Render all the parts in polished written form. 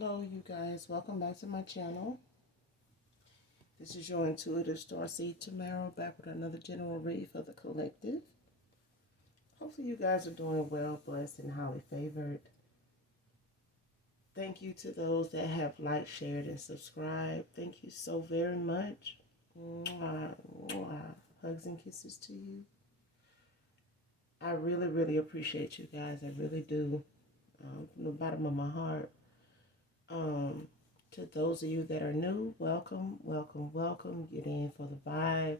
Hello, you guys. Welcome back to my channel. This is your intuitive starseed Tamara back with another general read for the collective. Hopefully, you guys are doing well, blessed, and highly favored. Thank you to those that have liked, shared, and subscribed. Thank you so very much. Mwah, mwah. Hugs and kisses to you. I really, really appreciate you guys. I really do. From the bottom of my heart. To those of you that are new, welcome, welcome, welcome. Get in for the vibe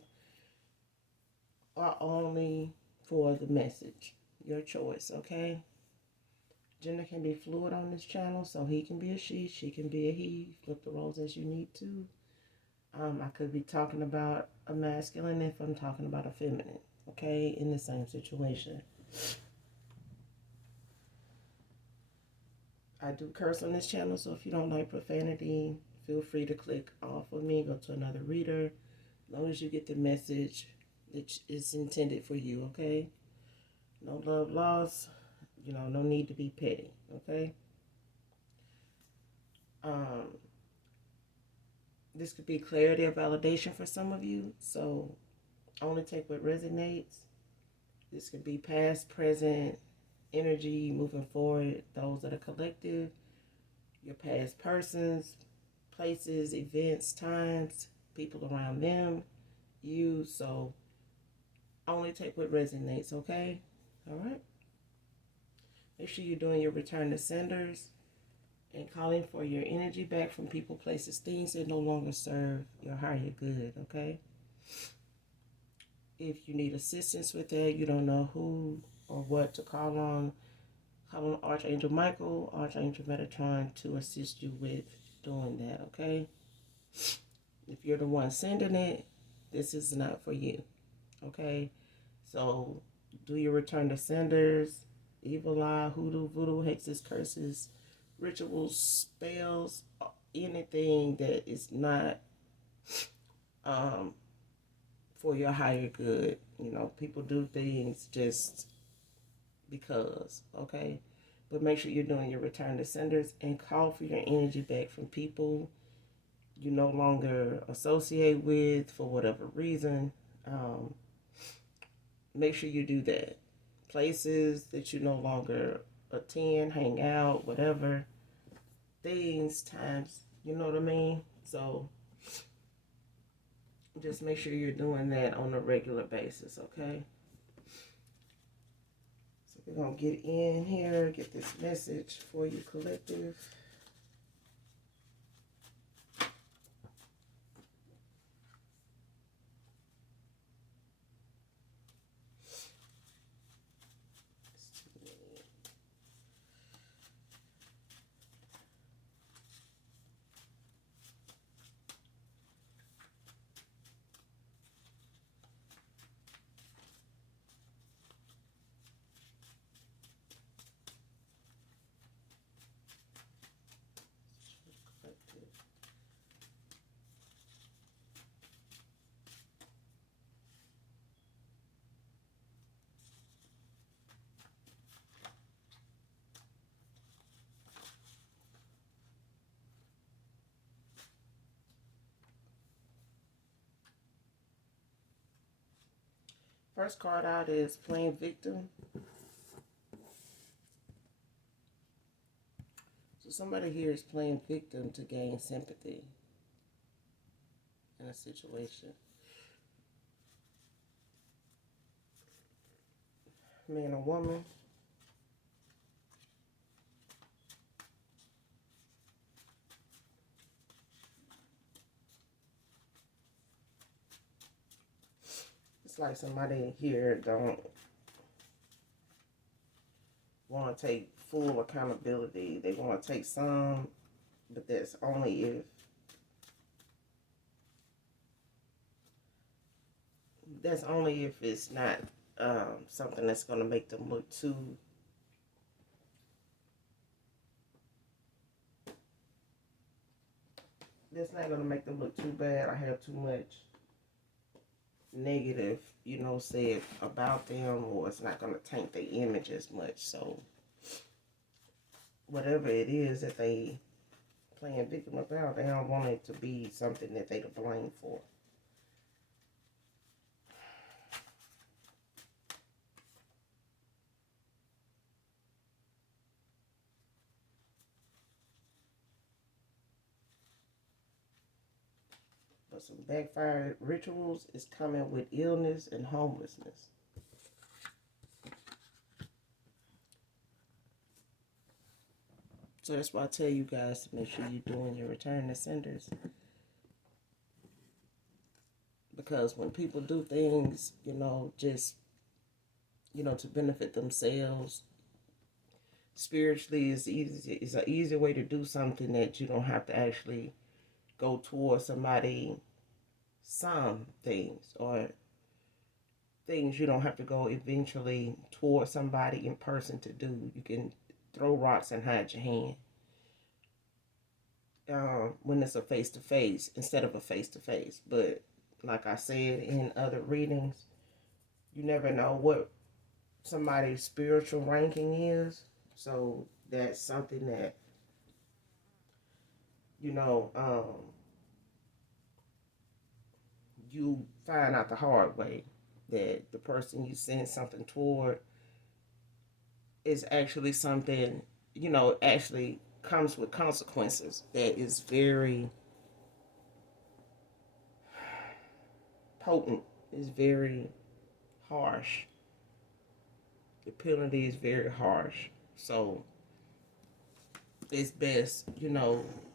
or only for the message. Your choice, okay? Gender can be fluid on this channel, so he can be a she can be a he. Flip the roles as you need to. I could be talking about a masculine if I'm talking about a feminine, okay? In the same situation. I do curse on this channel, so if you don't like profanity, feel free to click off of me, go to another reader. As long as you get the message that is intended for you, okay? No love lost, no need to be petty, okay? This could be clarity or validation for some of you, so only take what resonates. This could be past, present, energy moving forward, those that are collective, your past persons, places, events, times, people around them, you. So only take what resonates, okay? All right. Make sure you're doing your return to senders and calling for your energy back from people, places, things that no longer serve your higher good, okay? If you need assistance with that, you don't know who or what to call on Archangel Michael, Archangel Metatron to assist you with doing that, okay? If you're the one sending it, this is not for you, okay? So do your return to senders, evil eye, hoodoo, voodoo, hexes, curses, rituals, spells, anything that is not for your higher good. People do things just because, okay? But make sure you're doing your return to senders and call for your energy back from people you no longer associate with for whatever reason. Make sure you do that. Places that you no longer attend, hang out, whatever. Things, times, you know what I mean? So just make sure you're doing that on a regular basis, okay? So we're going to get in here, get this message for you, collective. First card out is Playing Victim. So somebody here is playing victim to gain sympathy in a situation. Man or woman. It's like somebody here don't want to take full accountability. They want to take some, but that's only if it's not something that's going to make them look too bad. I have too much negative, said about them, or it's not going to taint their image as much. So whatever it is that they playing victim about. They don't want it to be something that they to blame for. But some backfired rituals is coming with illness and homelessness. So that's why I tell you guys to make sure you're doing your return to senders. Because when people do things, just, to benefit themselves, spiritually is easy. It's an easy way to do something that you don't have to actually go towards somebody. Some things or things you don't have to go eventually towards somebody in person to do. You can throw rocks and hide your hand. When it's a face-to-face instead of a face-to-face. But like I said in other readings, you never know what somebody's spiritual ranking is. So that's something that, you find out the hard way, that the person you send something toward is actually something, actually comes with consequences that is very potent, is very harsh. The penalty is very harsh. So it's best,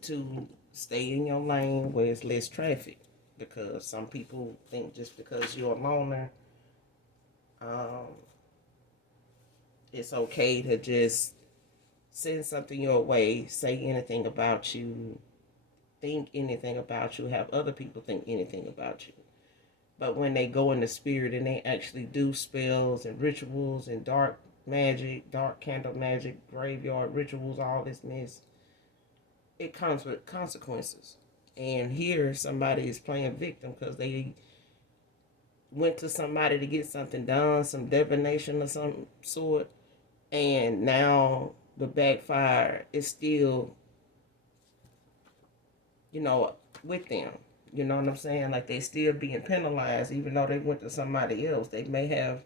to stay in your lane where it's less traffic. Because some people think just because you're a loner, it's okay to just send something your way, say anything about you, think anything about you, have other people think anything about you. But when they go in the spirit and they actually do spells and rituals and dark magic, dark candle magic, graveyard rituals, all this mess, it comes with consequences. And here somebody is playing victim because they went to somebody to get something done, some divination of some sort, and now the backfire is still, with them. You know what I'm saying? Like they still being penalized, even though they went to somebody else. They may have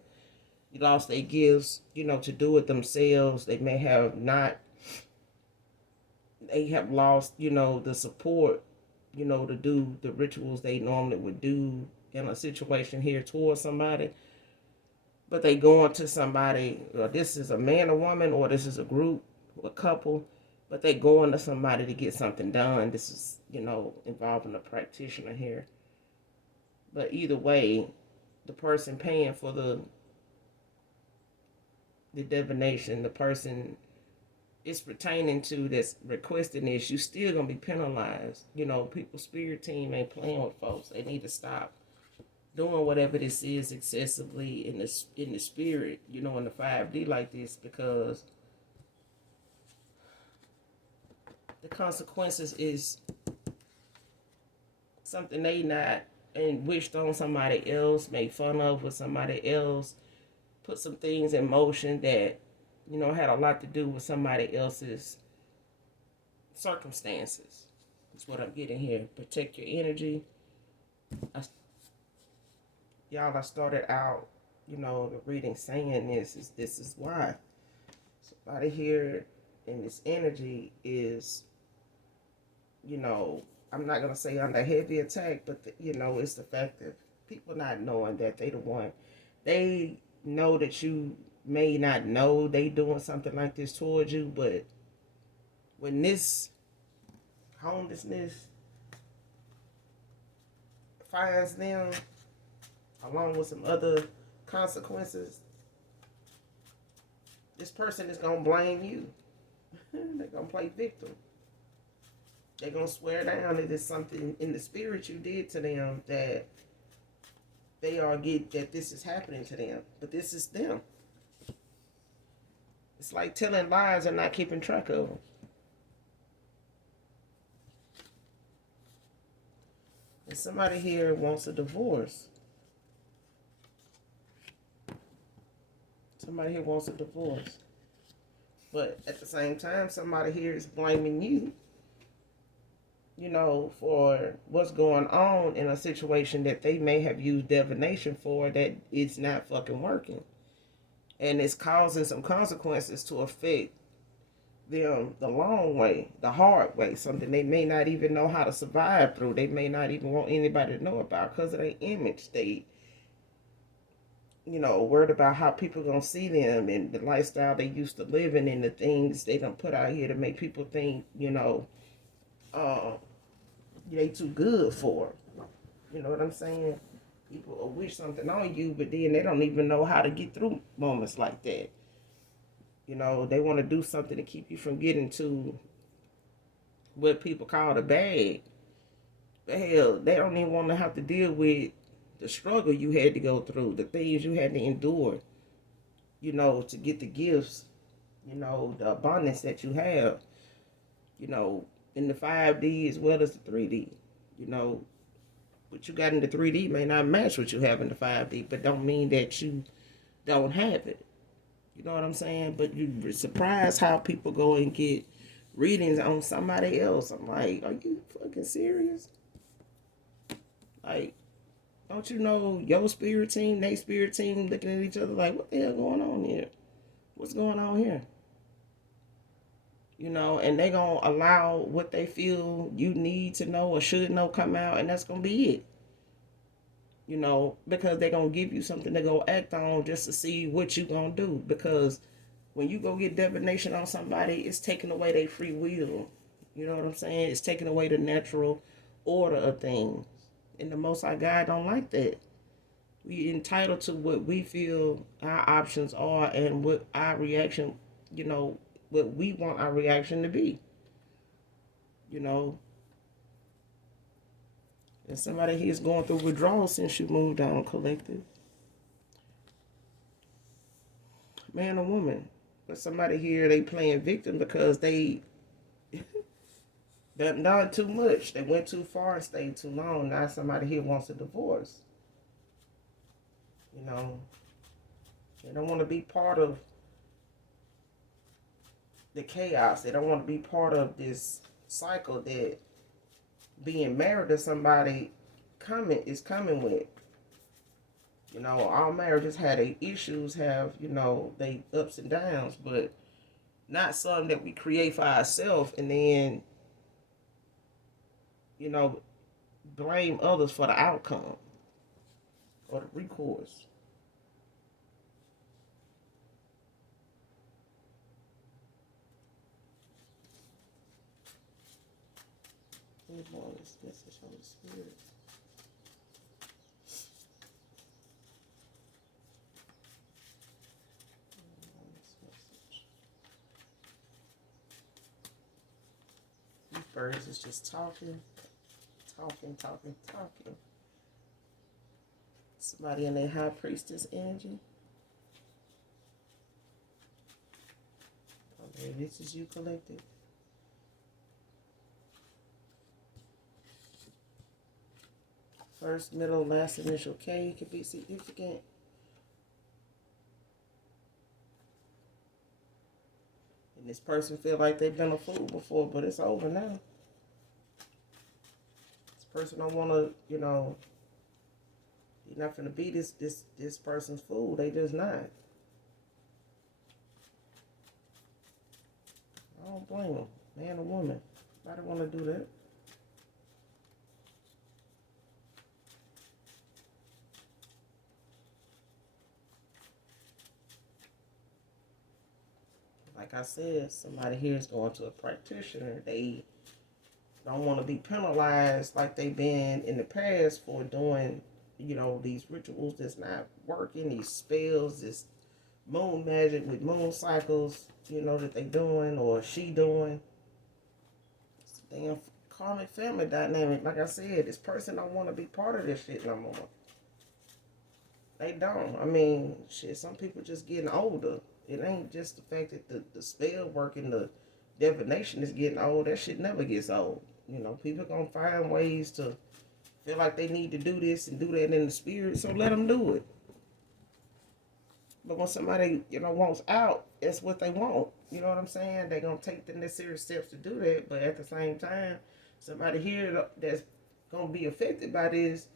lost their gifts, to do it themselves. They may have not. They have lost, the support, to do the rituals they normally would do in a situation here towards somebody. But they go into somebody, or this is a man or woman, or this is a group, a couple, but they go into somebody to get something done. This is, involving a practitioner here. But either way, the person paying for the divination, the person it's pertaining to that's requesting this, you still gonna be penalized. People's spirit team ain't playing with folks. They need to stop doing whatever this is excessively in the spirit, in the 5D like this, because the consequences is something they not and wished on somebody else, made fun of with somebody else, put some things in motion that, had a lot to do with somebody else's circumstances. That's what I'm getting here. Protect your energy. I started out, the reading saying this is why. Somebody here in this energy is, I'm not going to say under heavy attack, but, it's the fact that people not knowing that they the one. They know that you may not know they doing something like this towards you, but when this homelessness finds them, along with some other consequences, this person is going to blame you. They're going to play victim. They're going to swear down that there's something in the spirit you did to them that that this is happening to them. But this is them. It's like telling lies and not keeping track of them. And somebody here wants a divorce. Somebody here wants a divorce. But at the same time, somebody here is blaming you for what's going on in a situation that they may have used divination for, that it's not fucking working. And it's causing some consequences to affect them the long way, the hard way, something they may not even know how to survive through. They may not even want anybody to know about because of their image. They, worried about how people gonna see them and the lifestyle they used to live in and the things they done put out here to make people think, uh, they too good for. You know what I'm saying? People will wish something on you, but then they don't even know how to get through moments like that. They want to do something to keep you from getting to what people call the bag. But hell, they don't even want to have to deal with the struggle you had to go through, the things you had to endure, to get the gifts, the abundance that you have, you know, in the 5D as well as the 3D. You know, what you got in the 3D may not match what you have in the 5D, but don't mean that you don't have it. You know what I'm saying? But you're surprised how people go and get readings on somebody else. I'm like, are you fucking serious? Like, don't you know your spirit team, their spirit team looking at each other like, what the hell going on here? What's going on here? And they gonna allow what they feel you need to know or should know come out, and that's gonna be it. Because they're gonna give you something to go act on just to see what you gonna do. Because when you go get divination on somebody, it's taking away their free will. You know what I'm saying? It's taking away the natural order of things. And the Most High God don't like that. We entitled to what we feel our options are and what our reaction, what we want our reaction to be. You know, and somebody here is going through withdrawal since you moved on, collective. Man or woman. But somebody here, they playing victim because they done too much. They went too far and stayed too long. Now somebody here wants a divorce. They don't want to be part of the chaos. They don't want to be part of this cycle that being married to somebody is coming with. All marriages have their issues, have, they ups and downs, but not something that we create for ourselves and then, you know, blame others for the outcome or the recourse. This message on the spirit. These birds is just talking. Somebody in their high priestess energy. Okay, this is you collected. First, middle, last initial K could be significant. And this person feel like they've been a fool before, but it's over now. This person don't want to, you're not going to be this person's fool. They just not. I don't blame them, man or woman. Nobody want to do that. Like I said, somebody here is going to a practitioner. They don't want to be penalized like they've been in the past for doing, these rituals that's not working, these spells, this moon magic with moon cycles, that they doing or she doing. It's a damn karmic family dynamic. Like I said, this person don't want to be part of this shit no more. They don't. I mean, shit, some people just getting older. It ain't just the fact that the spell working, the divination is getting old. That shit never gets old. People gonna find ways to feel like they need to do this and do that in the spirit, so let them do it. But when somebody, wants out, that's what they want. You know what I'm saying? They're gonna take the necessary steps to do that, but at the same time, Somebody here that's gonna be affected by this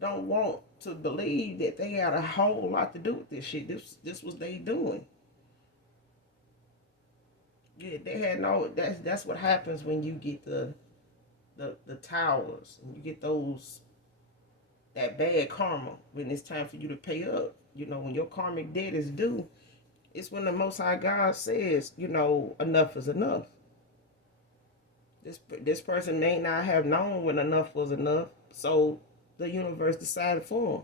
don't want to believe that they had a whole lot to do with this shit. This was they doing. Yeah, they had no. That's what happens when you get the towers and you get those that bad karma when it's time for you to pay up. When your karmic debt is due, it's when the Most High God says, enough is enough. This person may not have known when enough was enough, so the universe decided for him.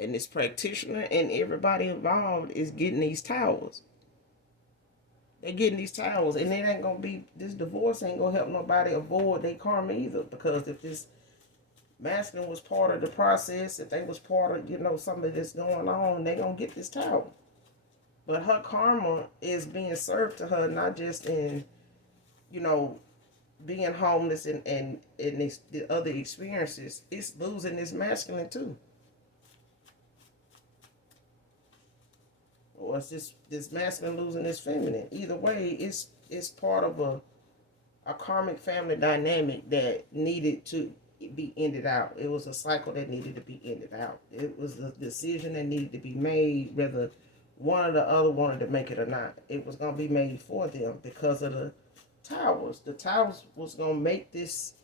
And this practitioner and everybody involved is getting these towers. They're getting these towers, and it ain't gonna be this divorce ain't gonna help nobody avoid their karma either. Because if this masculine was part of the process, if they was part of something that's going on, they gonna get this tower. But her karma is being served to her, not just in you know being homeless and the other experiences. It's losing this masculine too, or it's this masculine losing this feminine. Either way, it's part of a karmic family dynamic that needed to be ended out. It was a cycle that needed to be ended out. It was a decision that needed to be made, whether one or the other wanted to make it or not. It was going to be made for them because of the towers. The towers was going to make this.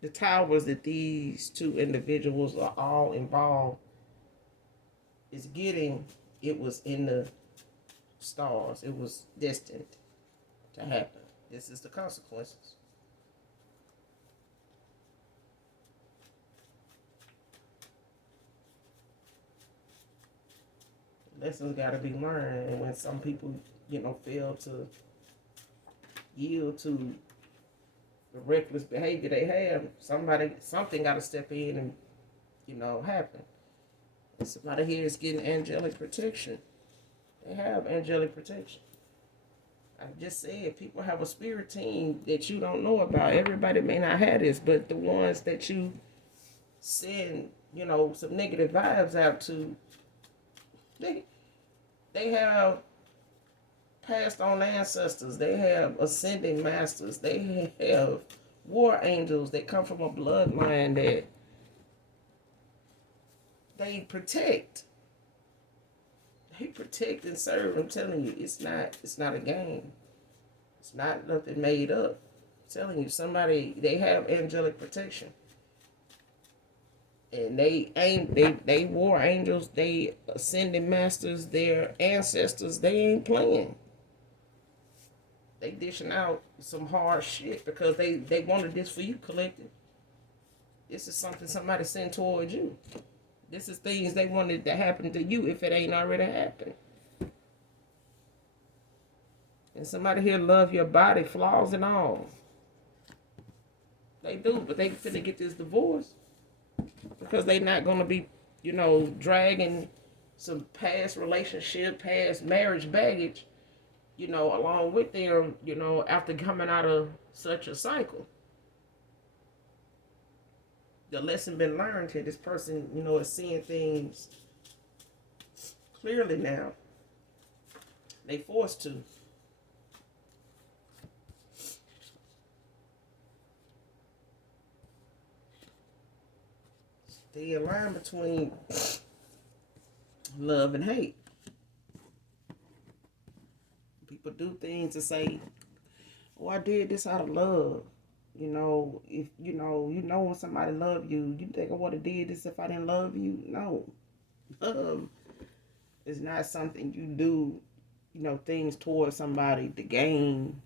The towers that these two individuals are all involved is getting, it was in the stars. It was destined to happen. This is the consequences. Lessons got to be learned, and when some people, fail to yield to the reckless behavior they have, something got to step in and, happen. And somebody here is getting angelic protection. They have angelic protection. I just said people have a spirit team that you don't know about. Everybody may not have this, but the ones that you send, some negative vibes out to, they have passed on ancestors. They have ascending masters. They have war angels that come from a bloodline that they protect. They protect and serve. I'm telling you, it's not a game. It's not nothing made up. I'm telling you, they have angelic protection. And they war angels, they ascending masters, their ancestors, they ain't playing. They dishing out some hard shit because they wanted this for you, collective. This is something somebody sent towards you. This is things they wanted to happen to you if it ain't already happened. And somebody here love your body, flaws and all. They do, but they finna get this divorce because they not gonna be, dragging some past relationship, past marriage baggage, along with them, after coming out of such a cycle. The lesson been learned here. This person, is seeing things clearly now. They forced to. The line between love and hate. People do things to say, "Oh, I did this out of love." If when somebody love you, you think I would have did this if I didn't love you. No, love is not something you do. Things towards somebody to gain.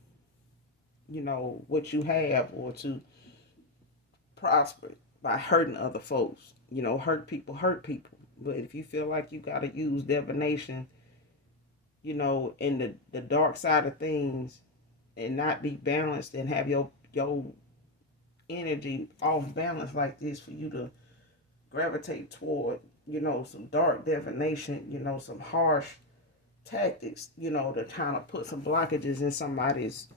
What you have or to prosper by hurting other folks. Hurt people hurt people. But if you feel like you gotta use divination, in the dark side of things, and not be balanced and have your energy off balance like this for you to gravitate toward, some dark divination, some harsh tactics, to kind of put some blockages in somebody's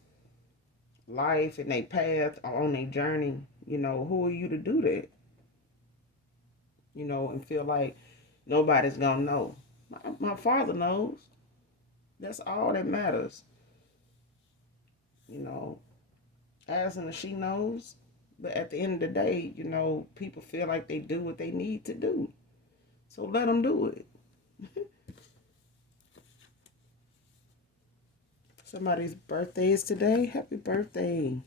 life and their path or on their journey, who are you to do that? And feel like nobody's gonna know. My father knows. That's all that matters. asking if she knows. But at the end of the day, people feel like they do what they need to do. So let them do it. Somebody's birthday is today. Happy birthday,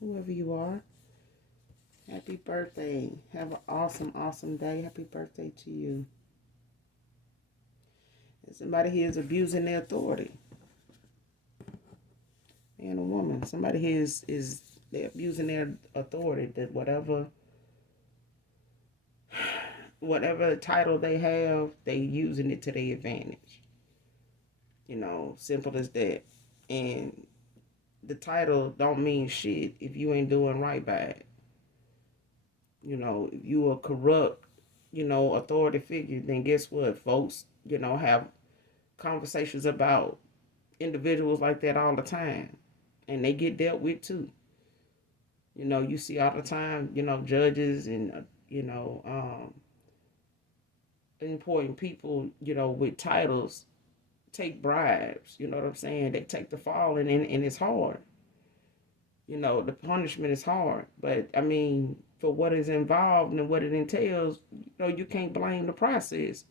whoever you are. Happy birthday. Have an awesome, awesome day. Happy birthday to you. And somebody here is abusing their authority. Man or woman. Somebody here is they're abusing their authority. That whatever title they have, they using it to their advantage. Simple as that. And the title don't mean shit if you ain't doing right by it. If you a corrupt, authority figure, then guess what? Folks, have conversations about individuals like that all the time. And they get dealt with too. You see all the time, judges and, important people, with titles take bribes. You know what I'm saying? They take the fall and it's hard. The punishment is hard. But, I mean, for what is involved and what it entails, you can't blame the process.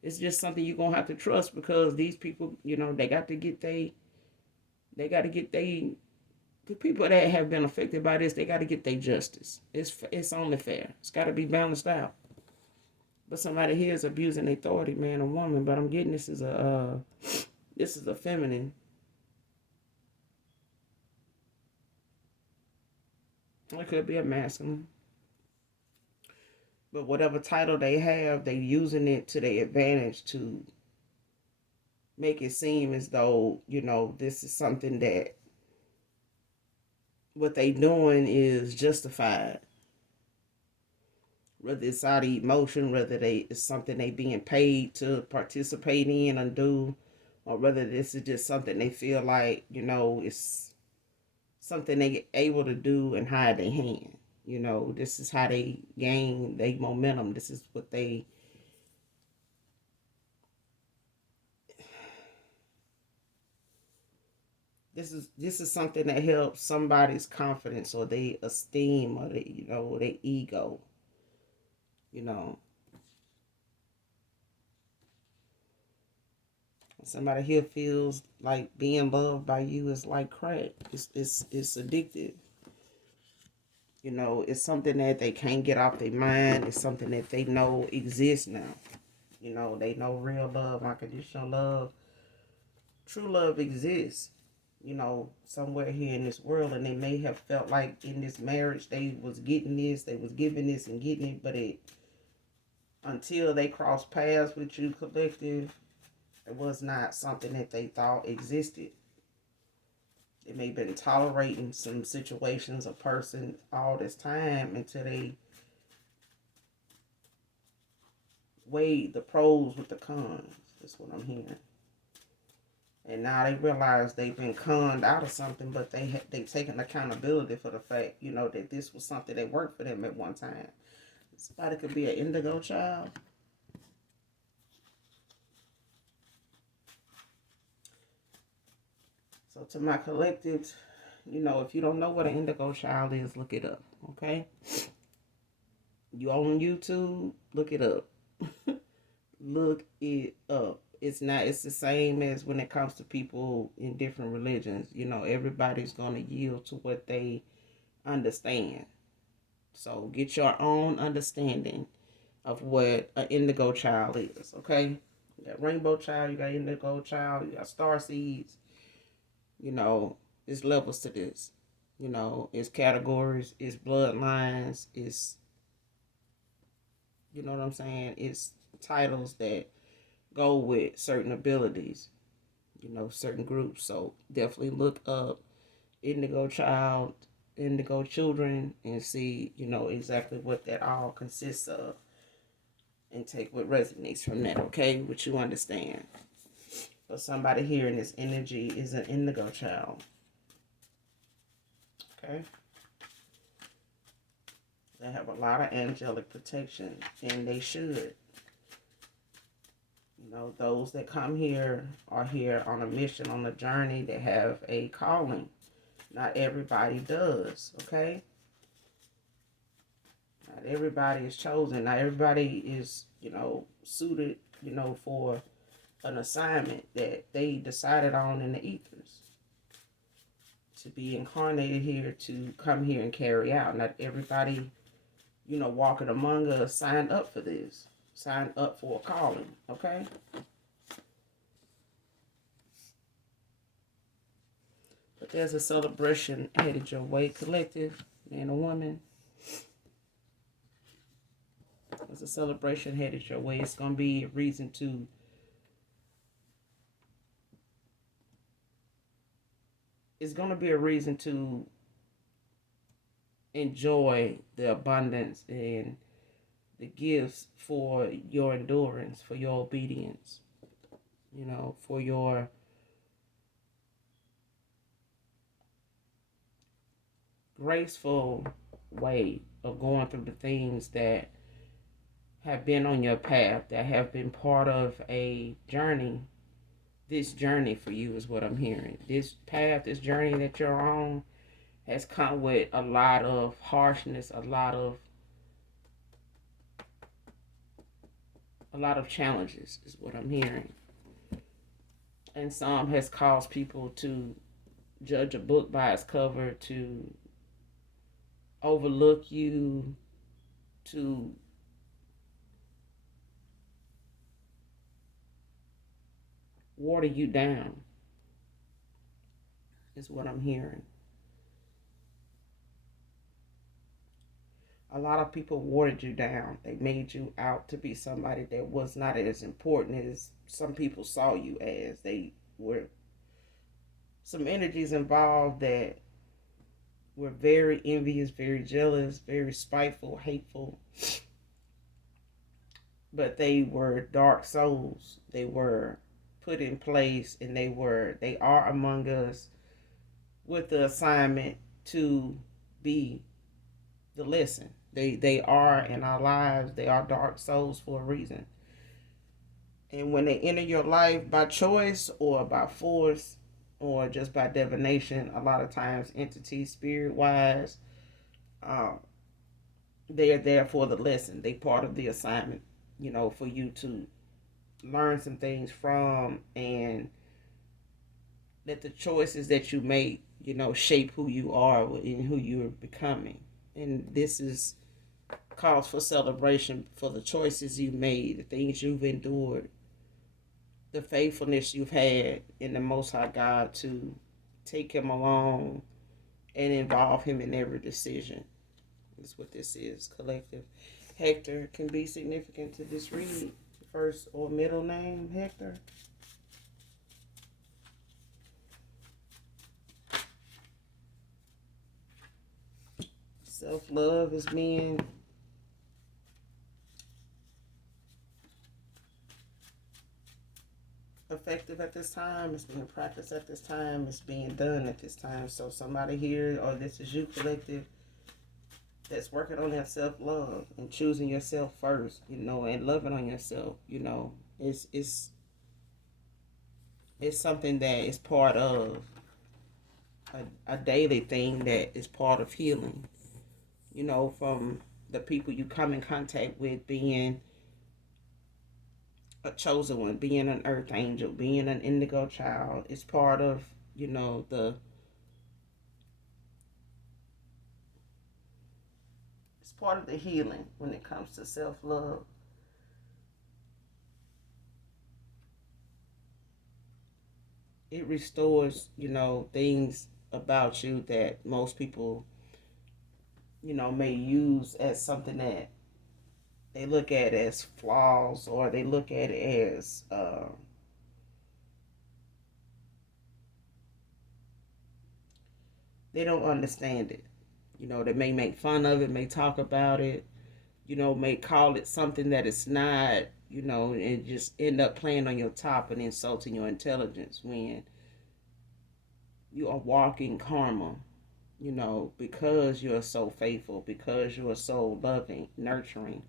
It's just something you're going to have to trust because these people, they got to get the people that have been affected by this, they got to get their justice. It's only fair. It's got to be balanced out. But somebody here is abusing authority, man or woman. But I'm getting this is a feminine. It could be a masculine. But whatever title they have, they using it to their advantage to make it seem as though, this is something that what they doing is justified. Whether it's out of emotion, whether it's something they being paid to participate in and do, or whether this is just something they feel like, it's something they able to do and hide their hand. This is how they gain their momentum. This is what they this is something that helps somebody's confidence or their esteem or their ego. Somebody here feels like being loved by you is like crack. It's addictive. It's something that they can't get off their mind. It's something that they know exists now. They know real love, unconditional love, true love exists. Somewhere here in this world, and they may have felt like in this marriage they was getting this, they was giving this and getting it, but until they crossed paths with you collective, it was not something that they thought existed. They may have been tolerating some situations, a person all this time until they weighed the pros with the cons. That's what I'm hearing. And now they realize they've been conned out of something, but they've taken accountability for the fact, that this was something that worked for them at one time. Somebody could be an indigo child. So to my collectives, if you don't know what an indigo child is, look it up, okay? You on YouTube, look it up. Look it up. It's the same as when it comes to people in different religions. Everybody's going to yield to what they understand. So get your own understanding of what an indigo child is, okay? You got rainbow child, you got indigo child, you got star seeds. It's levels to this. It's categories, it's bloodlines, it's, you know what I'm saying? It's titles that go with certain abilities, certain groups. So definitely look up indigo child, indigo children, and see, exactly what that all consists of. And take what resonates from that, okay? What you understand. But somebody here in this energy is an indigo child. Okay? They have a lot of angelic protection, and they should. Those that come here are here on a mission, on a journey. They have a calling. Not everybody does, okay? Not everybody is chosen. Not everybody is, suited, for an assignment that they decided on in the ethers to be incarnated here to come here and carry out. Not everybody, walking among us signed up for this, signed up for a calling, okay? But there's a celebration headed your way, collective, man or woman. There's a celebration headed your way. It's going to be a reason to enjoy the abundance and the gifts for your endurance, for your obedience, for your graceful way of going through the things that have been on your path, that have been part of a journey. This journey for you is what I'm hearing. This path, this journey that you're on has come with a lot of harshness, a lot of challenges is what I'm hearing. And some has caused people to judge a book by its cover, to overlook you, to water you down, is what I'm hearing. A lot of people watered you down. They made you out to be somebody that was not as important as some people saw you as. They were some energies involved that were very envious, very jealous, very spiteful, hateful. But they were dark souls. They were put in place, and they are among us with the assignment to be the lesson. They are in our lives. They are dark souls for a reason. And when they enter your life by choice or by force or just by divination, a lot of times entities, spirit wise, they are there for the lesson. They part of the assignment, for you to learn some things from, and let the choices that you make, shape who you are and who you're becoming. And this is cause for celebration for the choices you made, the things you've endured, the faithfulness you've had in the Most High God to take him along and involve him in every decision. That's what this is, collective. Hector can be significant to this read. First or middle name, Hector. Self-love is being effective at this time. It's being practiced at this time. It's being done at this time. So somebody here, or this is you, collective, that's working on their self-love and choosing yourself first, and loving on yourself, it's something that is part of a daily thing that is part of healing, from the people you come in contact with, being a chosen one, being an earth angel, being an indigo child. It's part of, it's part of the healing when it comes to self-love. It restores, things about you that most people, may use as something that they look at as flaws, or they look at it as they don't understand it. They may make fun of it, may talk about it, may call it something that it's not, and just end up playing on your top and insulting your intelligence when you are walking karma, because you're so faithful, because you are so loving, nurturing.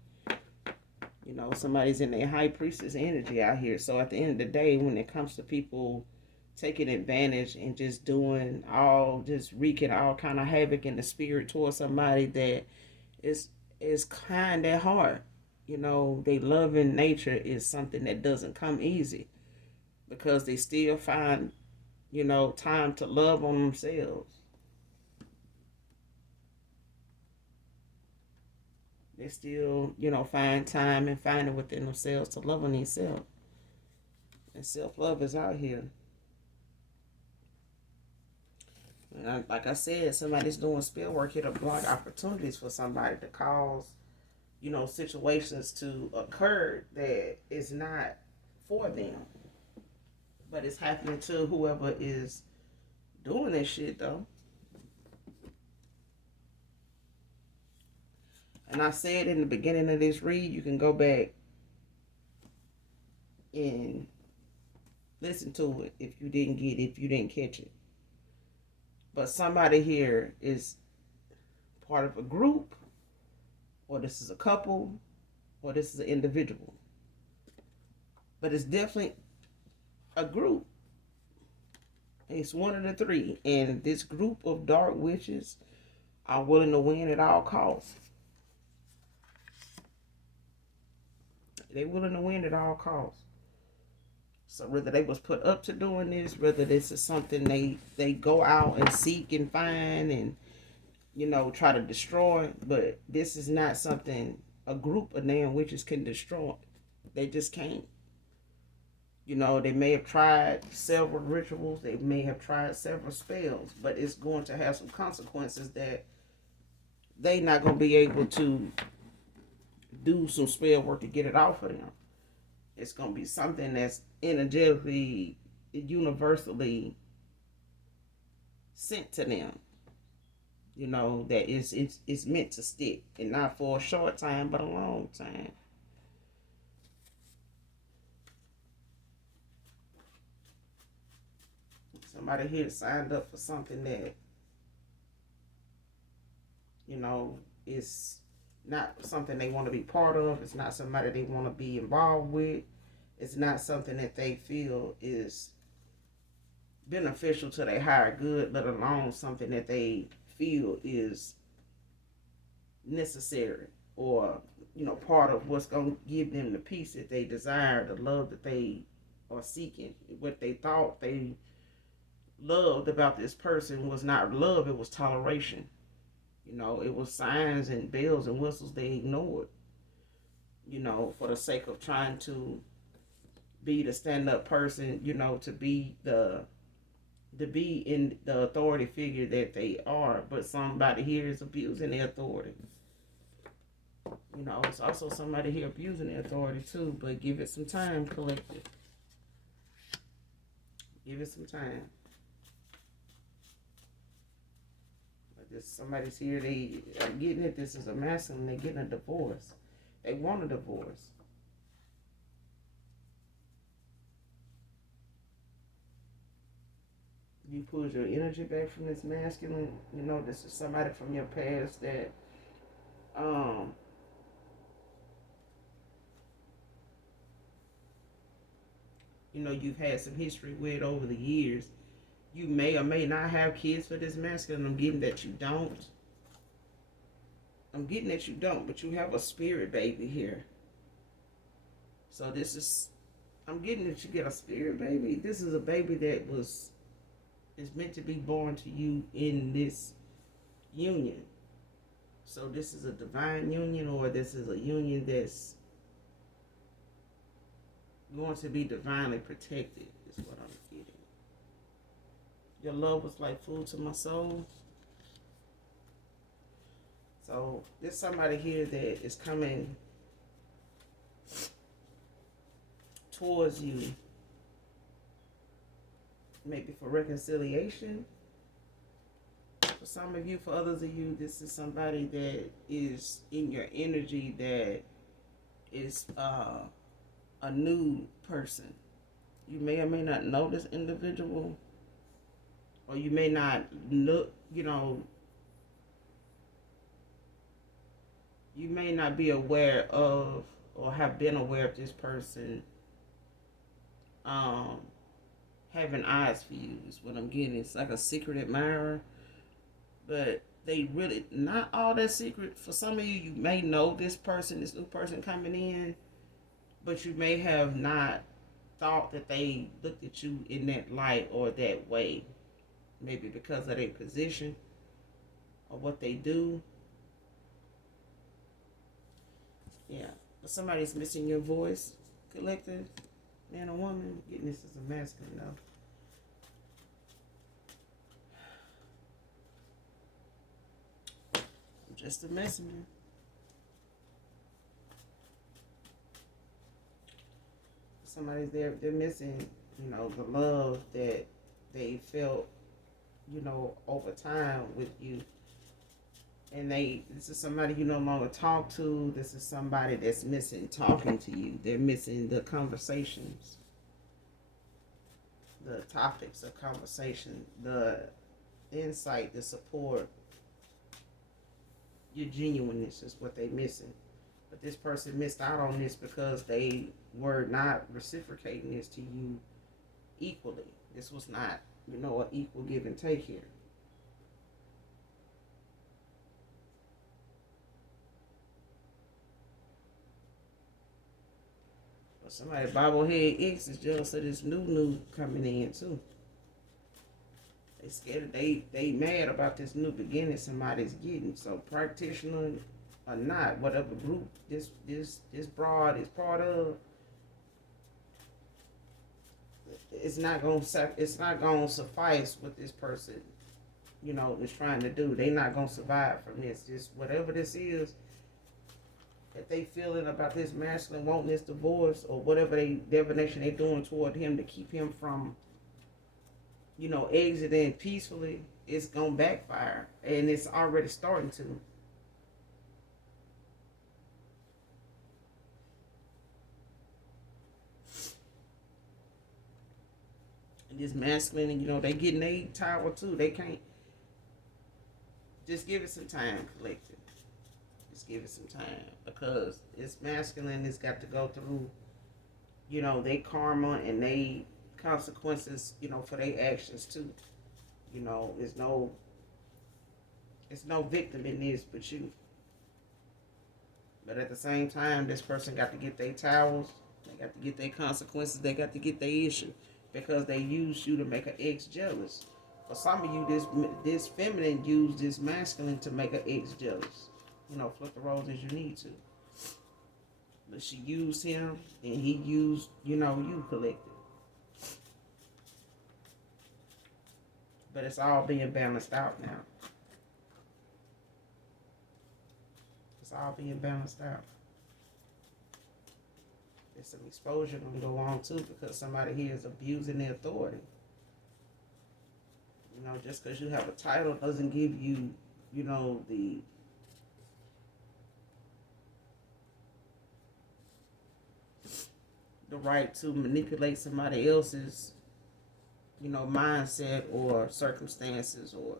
Somebody's in their high priestess energy out here. So at the end of the day, when it comes to people taking advantage and just doing all, just wreaking all kind of havoc in the spirit towards somebody that is is kind at heart. You know, they love in nature is something that doesn't come easy because they still find, you know, time to love on themselves. They still, you know, find time and find it within themselves to love on themselves. And self love is out here. And like I said, somebody's doing spell work here to block opportunities for somebody to cause, you know, situations to occur that is not for them. But it's happening to whoever is doing this shit though. And I said in the beginning of this read, you can go back and listen to it if you didn't get it, if you didn't catch it. But somebody here is part of a group, or this is a couple, or this is an individual. But it's definitely a group. It's one of the three. And this group of dark witches are willing to win at all costs. They're willing to win at all costs. So whether they was put up to doing this, whether this is something they go out and seek and find and, you know, try to destroy, but this is not something a group of damn witches can destroy. They just can't. You know, they may have tried several rituals, they may have tried several spells, but it's going to have some consequences that they not going to be able to do some spell work to get it off of them. It's going to be something that's energetically, universally sent to them. You know, that it's meant to stick, and not for a short time, but a long time. Somebody here signed up for something that, you know, is not something they want to be part of. It's not somebody they want to be involved with. It's not something that they feel is beneficial to their higher good, let alone something that they feel is necessary or, you know, part of what's going to give them the peace that they desire, the love that they are seeking. What they thought they loved about this person was not love, it was toleration. You know, it was signs and bells and whistles they ignored, you know, for the sake of trying to be the stand up person, you know, to be in the authority figure that they are, but somebody here is abusing their authority. You know, it's also somebody here abusing their authority too, but give it some time, collective. Give it some time. This somebody's here, they are getting it. This is a masculine, they're getting a divorce. They want a divorce. You pulled your energy back from this masculine. You know, this is somebody from your past that you know, you've had some history with over the years. You may or may not have kids for this masculine. I'm getting that you don't. But you have a spirit baby here. So this is, I'm getting that you get a spirit baby. This is a baby that is meant to be born to you in this union. So this is a divine union, or this is a union that's going to be divinely protected, is what I'm getting. Your love was like food to my soul. So there's somebody here that is coming towards you, maybe for reconciliation. For some of you, for others of you, this is somebody that is in your energy that is a new person. You may or may not know this individual, or you may not look, you know, you may not be aware of or have been aware of this person having eyes for you is what I'm getting. It's like a secret admirer, but they really not all that secret. For some of you, you may know this person, this new person coming in, but you may have not thought that they looked at you in that light or that way. Maybe because of their position or what they do. Yeah. But somebody's missing your voice, collective, man or woman. Getting this as a masculine though. I'm just a messenger. Somebody's there, they're missing, the love that they felt, over time with you. And this is somebody you no longer talk to. This is somebody that's missing talking to you. They're missing the conversations, the topics of conversation, the insight, the support. Your genuineness is what they missing. But this person missed out on this because they were not reciprocating this to you equally. This was not, an equal give and take here. But somebody bobblehead X is jealous of this new coming in too. They scared. They mad about this new beginning somebody's getting. So practitioner or not, whatever group this broad is part of, it's not gonna suffice what this person, is trying to do. They not gonna survive from this. Just whatever this is that they feeling about this masculine wanting this divorce or whatever divination they doing toward him to keep him from, exiting peacefully, it's gonna backfire, and it's already starting to. And this masculine, they getting their tower too. They can't. Just give it some time, collective. Just give it some time because it's masculine. It's got to go through, they karma and they consequences, for their actions too. It's no victim in this but you. But at the same time, this person got to get their towels. They got to get their consequences. They got to get their issue because they used you to make an ex jealous. For some of you, this feminine used this masculine to make an ex jealous. Flip the roles as you need to. But she used him, and he used, you collective. But it's all being balanced out now. It's all being balanced out. There's some exposure going to go on too because somebody here is abusing their authority. Just because you have a title doesn't give you, the right to manipulate somebody else's, mindset or circumstances or,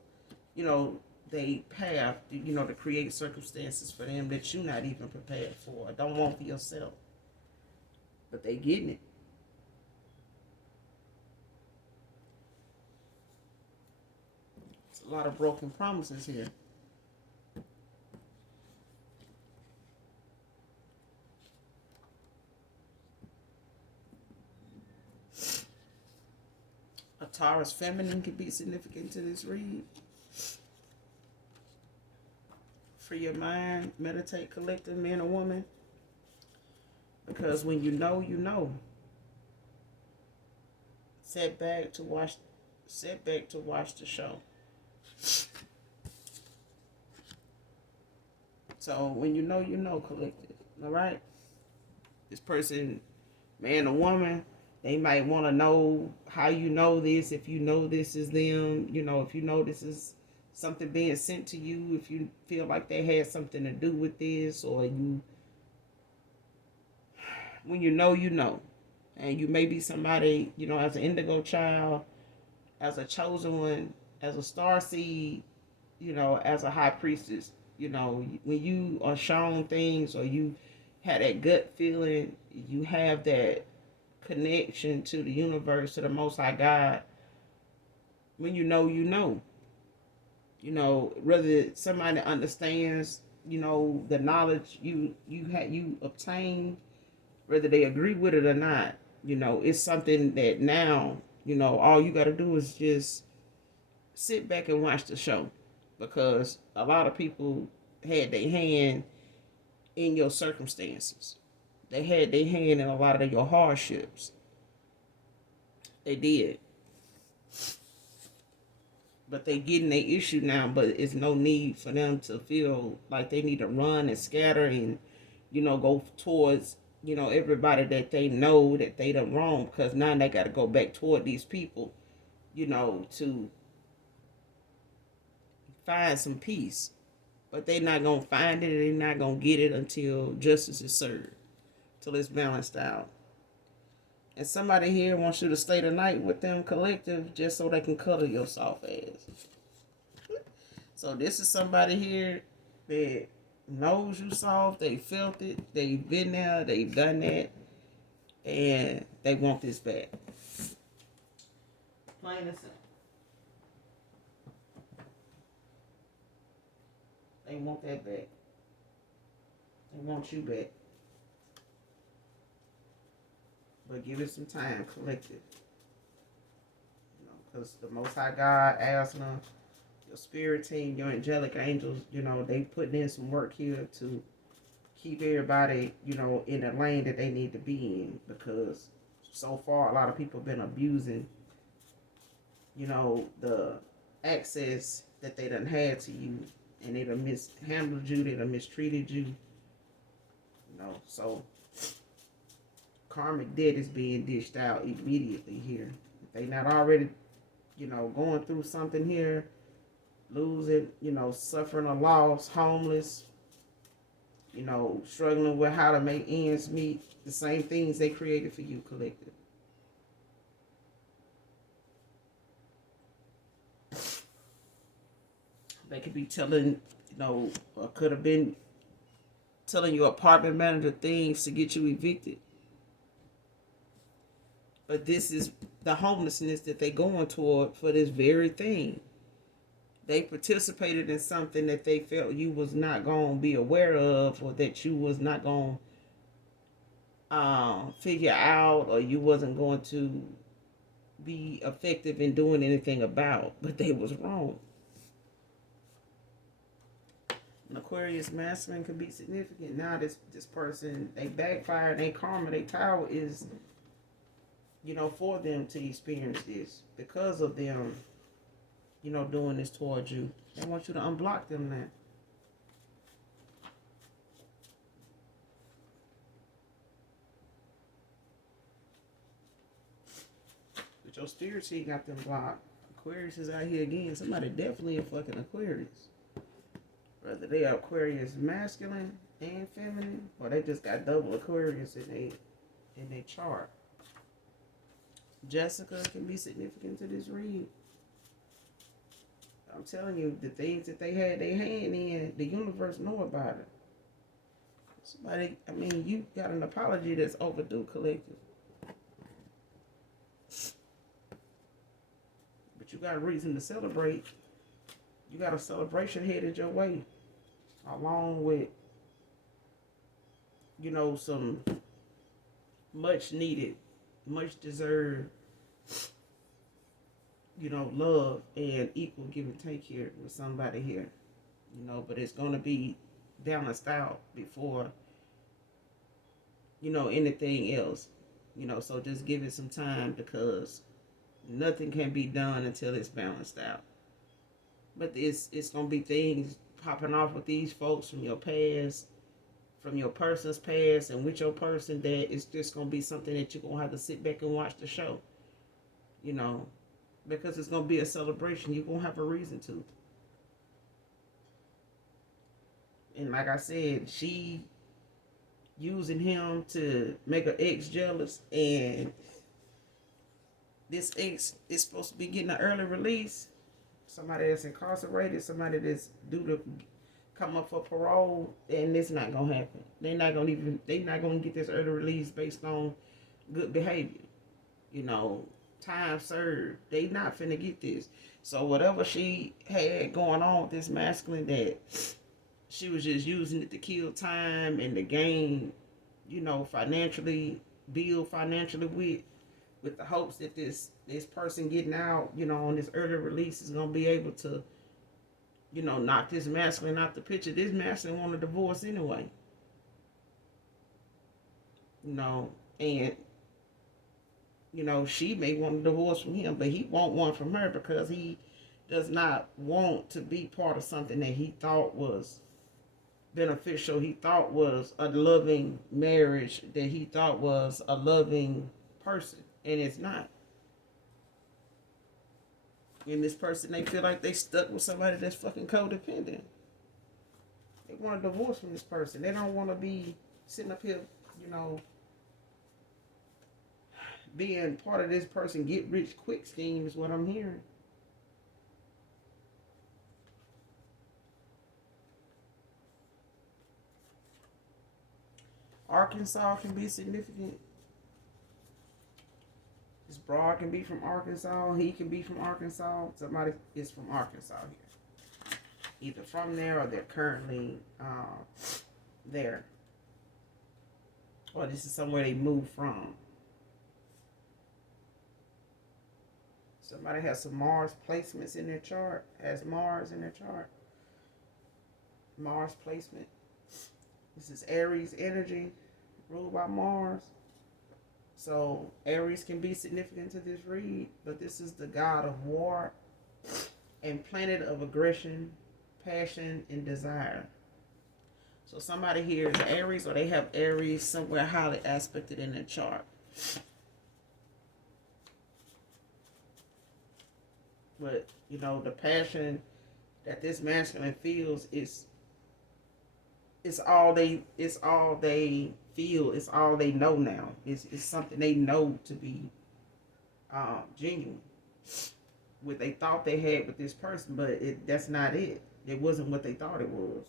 they path, to create circumstances for them that you're not even prepared for or don't want for yourself. But they getting it. It's a lot of broken promises here. A Taurus feminine could be significant to this read. Free your mind, meditate, collective, man or woman. Because when you know, you know. Sit back to watch the show. So when you know, collective. All right? This person, man or woman, they might want to know how you know this, if you know this is them, if you know this is something being sent to you, if you feel like they had something to do with this, or when you know. And you may be somebody, as an indigo child, as a chosen one, as a star seed, as a high priestess, when you are shown things or you had that gut feeling, you have that connection to the universe, to the Most High God. When you know, you know. You know, whether somebody understands, you know, the knowledge you obtain, whether they agree with it or not, you know, it's something that now, you know, all you got to do is just sit back and watch the show, because a lot of people had their hand in your circumstances. They had their hand in a lot of your hardships. They did. But they getting their issue now, but it's no need for them to feel like they need to run and scatter and, you know, go towards, you know, everybody that they know that they done wrong, because now they got to go back toward these people, you know, to find some peace. But they not going to find it, they're not going to get it until justice is served, till it's balanced out. And somebody here wants you to stay the night with them collective just so they can cuddle your soft ass. So this is somebody here that knows you soft, they felt it, they've been there, they've done that, and they want this back. Plain and simple. They want that back. They want you back. But give it some time, collective. You know, because the Most High God, Asna, your spirit team, your angelic angels, you know, they putting in some work here to keep everybody, you know, in the lane that they need to be in. Because so far, a lot of people have been abusing, you know, the access that they done had to you. And they done mishandled you, they done mistreated you. You know, so karmic debt is being dished out immediately here. If they not already, you know, going through something here, losing, you know, suffering a loss, homeless, you know, struggling with how to make ends meet, the same things they created for you, collective. They could be telling, you know, or could have been telling your apartment manager things to get you evicted. But this is the homelessness that they going toward for this very thing. They participated in something that they felt you was not going to be aware of, or that you was not going to figure out, or you wasn't going to be effective in doing anything about. But they was wrong. An Aquarius masculine could be significant. Now this person, they backfire, they karma, they tower is, you know, for them to experience this. Because of them, you know, doing this towards you. They want you to unblock them now. But your spirit seed got them blocked. Aquarius is out here again. Somebody definitely a fucking Aquarius. Whether they are Aquarius masculine and feminine, or they just got double Aquarius in their chart. Jessica can be significant to this read. I'm telling you, the things that they had their hand in, the universe know about it. Somebody, I mean, you got an apology that's overdue, collective. But you got a reason to celebrate. You got a celebration headed your way, along with, you know, some much needed, much deserved, you know, love and equal give and take here with somebody here, you know, but it's going to be balanced out before, you know, anything else, you know, so just give it some time, because nothing can be done until it's balanced out. But it's going to be things popping off with these folks from your past, from your person's past, and with your person, that it's just going to be something that you're going to have to sit back and watch the show, you know, because it's going to be a celebration. You're going to have a reason to. And like I said, she using him to make her ex jealous, and this ex is supposed to be getting an early release. Somebody that's incarcerated, somebody that's due to come up for parole, and it's not gonna happen. They're not gonna get this early release based on good behavior. You know, time served. They not finna get this. So whatever she had going on with this masculine, that she was just using it to kill time and to gain, financially, build financially with the hopes that this person getting out, on this early release is gonna be able to, knock this masculine out the picture. This masculine want a divorce anyway. You know, and she may want a divorce from him, but he won't one from her because he does not want to be part of something that he thought was beneficial. He thought was a loving marriage, that he thought was a loving person, and it's not. And this person, they feel like they stuck with somebody that's fucking codependent. They want a divorce from this person. They don't want to be sitting up here, you know, being part of this person get rich quick scheme is what I'm hearing. Arkansas can be significant. This broad can be from Arkansas. He can be from Arkansas. Somebody is from Arkansas here. Either from there or they're currently there. Or this is somewhere they moved from. Somebody has some Mars placements in their chart. Has Mars in their chart. Mars placement. This is Aries energy ruled by Mars. So Aries can be significant to this read, but this is the god of war and planet of aggression, passion, and desire. So somebody here is Aries, or they have Aries somewhere highly aspected in their chart. But the passion that this masculine feels is it's all they feel, it's all they know now. It's something they know to be genuine. What they thought they had with this person, but that's not it. It wasn't what they thought it was.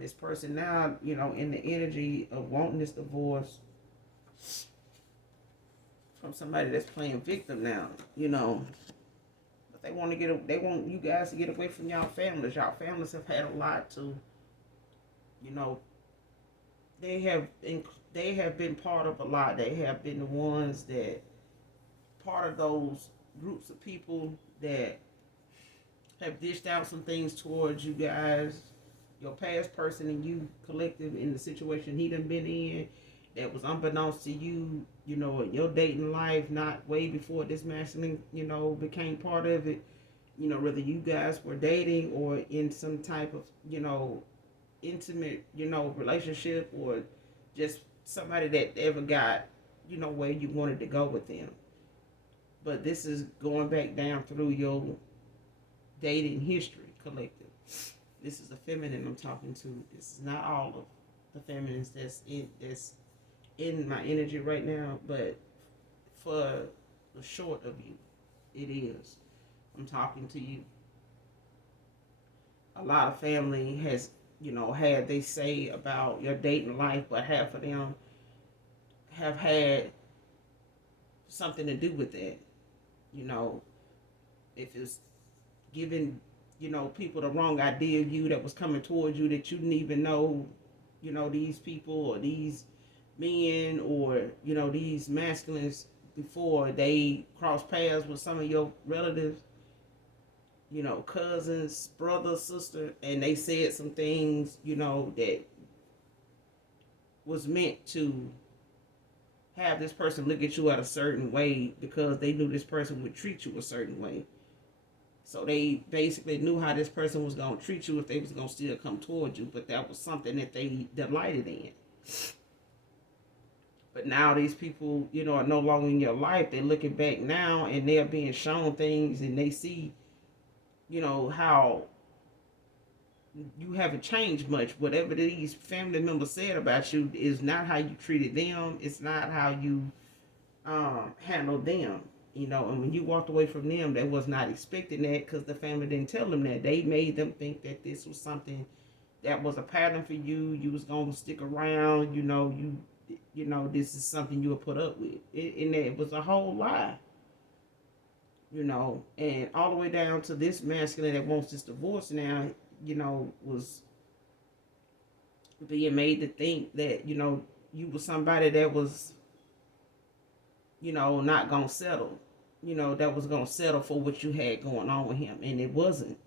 This person now, in the energy of wanting this divorce from somebody that's playing victim now, but they want you guys to get away from y'all families. Y'all families have had a lot to, they have been part of a lot. They have been the ones that part of those groups of people that have dished out some things towards you guys, your past person and you collective, in the situation he done been in that was unbeknownst to you, in your dating life, not way before this masculine, became part of it. Whether you guys were dating or in some type of, intimate, relationship, or just somebody that ever got, where you wanted to go with them. But this is going back down through your dating history collective. This is the feminine I'm talking to. This is not all of the feminines that's in my energy right now, but for the short of you, it is. I'm talking to you. A lot of family has, had they say about your dating life, but half of them have had something to do with that. If it's giving, people the wrong idea of you that was coming towards you, that you didn't even know, these people or these men or, these masculines before they cross paths with some of your relatives, cousins, brother, sister, and they said some things, that was meant to have this person look at you at a certain way because they knew this person would treat you a certain way. So they basically knew how this person was going to treat you if they was going to still come towards you, but that was something that they delighted in. But now these people, are no longer in your life. They're looking back now and they're being shown things and they see, how you haven't changed much. Whatever these family members said about you is not how you treated them. It's not how you handled them. And when you walked away from them, they was not expecting that because the family didn't tell them that. They made them think that this was something that was a pattern for you. You was going to stick around, you this is something you would put up with. And it was a whole lie, and all the way down to this masculine that wants this divorce now, was being made to think that, you were somebody that was, not gonna settle, that was gonna settle for what you had going on with him, and it wasn't.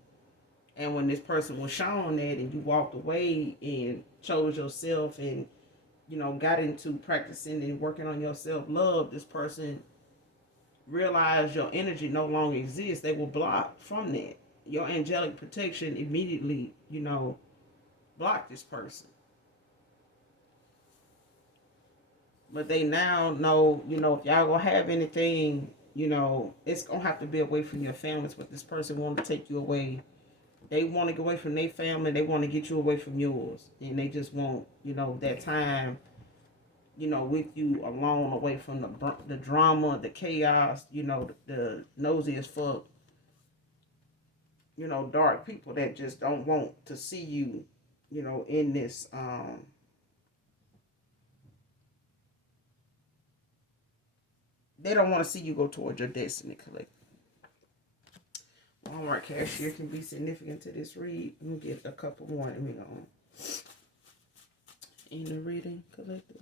And when this person was shown that, and you walked away and chose yourself, and got into practicing and working on your self-love, this person realized your energy no longer exists. They will block from that. Your angelic protection immediately, blocked this person. But they now know, if y'all gonna have anything, it's gonna have to be away from your families. But this person want to take you away. They want to get away from their family. They want to get you away from yours, and they just want, that time, with you alone, away from the drama, the chaos, the nosy as fuck, dark people that just don't want to see you, in this. They don't want to see you go towards your destiny, collective. Walmart cashier can be significant to this read. Let me get a couple more and we go on. In the reading, collective.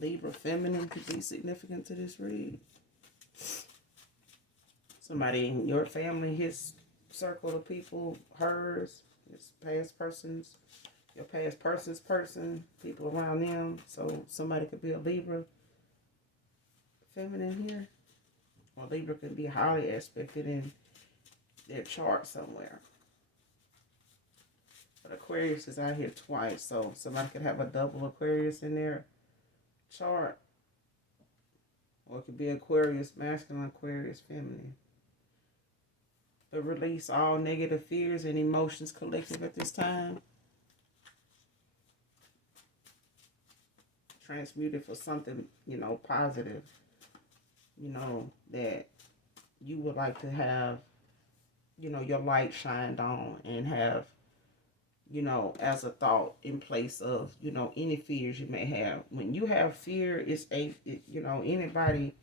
Libra feminine could be significant to this read. Somebody in your family, his circle of people, hers, his past persons, your past person's person, people around them. So somebody could be a Libra feminine here. Or Libra could be highly aspected in their chart somewhere. But Aquarius is out here twice, so somebody could have a double Aquarius in their chart. Or it could be Aquarius masculine, Aquarius feminine. But release all negative fears and emotions, collective, at this time. Transmute it for something, positive, that you would like to have, your light shined on and have, as a thought in place of, any fears you may have. When you have fear, it's anybody,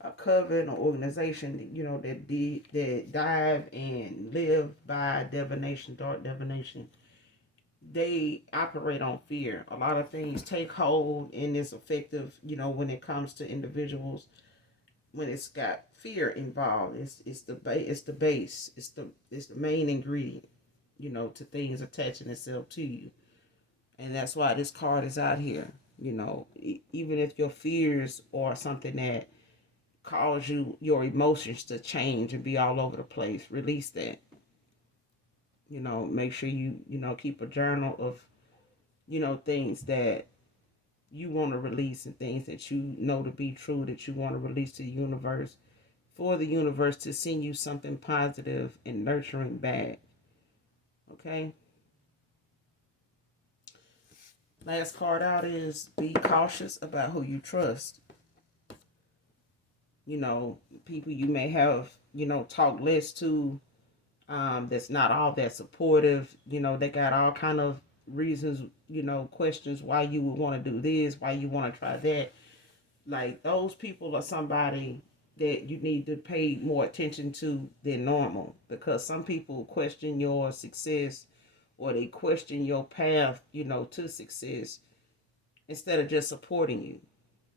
a coven or organization, that dive and live by divination, dark divination. They operate on fear. A lot of things take hold and is effective, when it comes to individuals. When it's got fear involved, it's the base, it's the main ingredient, to things attaching itself to you. And that's why this card is out here. Even if your fears are something that cause your emotions to change and be all over the place, release that. Make sure you keep a journal of things that you want to release and things that you know to be true, that you want to release to the universe, for the universe to send you something positive and nurturing back. Okay? Last card out is be cautious about who you trust. People you may have, talk less to, that's not all that supportive. They got all kind of reasons, questions why you would want to do this, why you want to try that. Like, those people are somebody that you need to pay more attention to than normal, because some people question your success, or they question your path, to success, instead of just supporting you.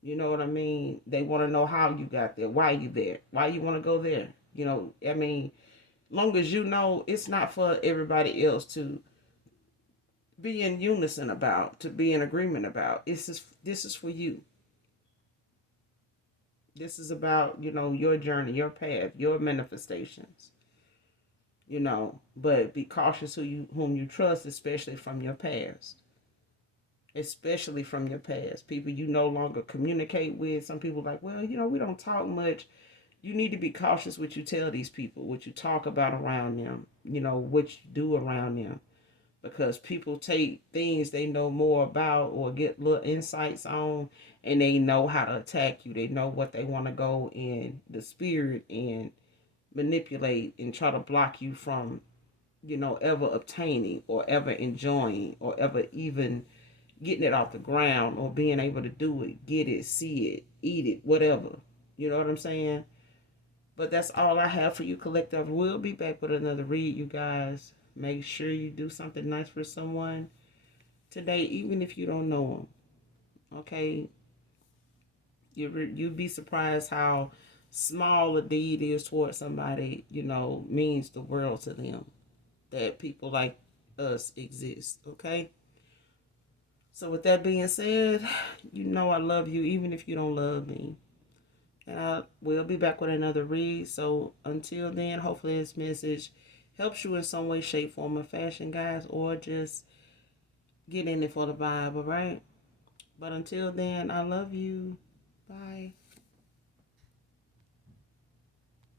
You know what I mean? They want to know how you got there, why you there, why you want to go there. Long as it's not for everybody else to be in unison about, to be in agreement about. This is for you. This is about, your journey, your path, your manifestations. But be cautious whom you trust, especially from your past. Especially from your past. People you no longer communicate with. Some people like, well, we don't talk much. You need to be cautious what you tell these people, what you talk about around them, what you do around them. because people take things they know more about or get little insights on, and they know how to attack you. They know what they want to go in the spirit and manipulate and try to block you from, ever obtaining or ever enjoying or ever even getting it off the ground or being able to do it, get it, see it, eat it, whatever. You know what I'm saying? But that's all I have for you, collective. We'll be back with another read, you guys. Make sure you do something nice for someone today, even if you don't know them. Okay? You'd be surprised how small a deed is towards somebody, means the world to them. That people like us exist. Okay? So, with that being said, I love you, even if you don't love me. And I will be back with another read. So until then, hopefully this message helps you in some way, shape, form, or fashion, guys, or just get in it for the vibe, all right? But until then, I love you. Bye.